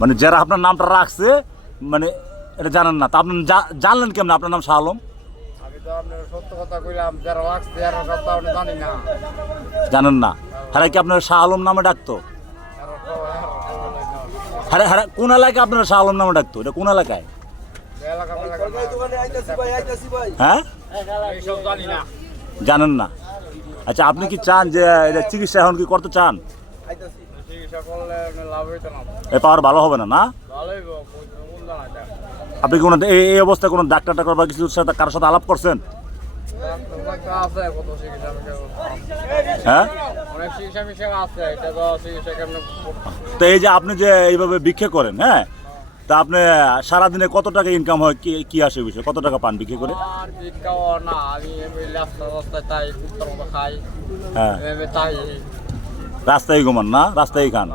মানে যারা আপনার নামটা রাখছে মানে এটা জানেন না, তা আপনি জানলেন কেমন আপনার নাম শাহ আলম? আমি তো আপনার সত্য কথা কইলাম, যারা রাখছে আর কথা আপনি জানি না। জানেন না? হ্যাঁ কি আপনার শাহ আলম নামে ডাকতো? হ্যাঁ হ্যাঁ, কোন এলাকায় আপনার শাহ আলম নামে ডাকতো? এটা কোন এলাকায়? হ্যাঁ এইসব জানি না। জানেন না? আচ্ছা, আপনি কি চান যে এটা চিকিৎসা এখন কি করতে চান? চিকিৎসা করলে লাভ হইতো না। এ পাওয়ার ভালো হবে না? না ভালোই কোন জানা আপনি কি কোনো এই অবস্থায় কোনো ডাক্তার টাক্তার বা কিছুর সাথে কারোর সাথে আলাপ করছেন? আছে কত চিকিৎসা হ্যাঁ, অনেক চিকিৎসা মিশা আছে, এটা তো চিকিৎসা কেমন। তো এই যে আপনি যে এইভাবে ভিক্ষা করেন, হ্যাঁ, তা আপনি সারাদিনে কত টাকা ইনকাম হয়, কি আসে বিষয়, কত টাকা পান বিক্রি করে? আর ভিক্ষাও না, আমি এমনি রাস্তায় তাই কুত্তার মতো খাই, হ্যাঁ, এমনি তাই। রাস্তায় ঘুমান না, রাস্তায় খান?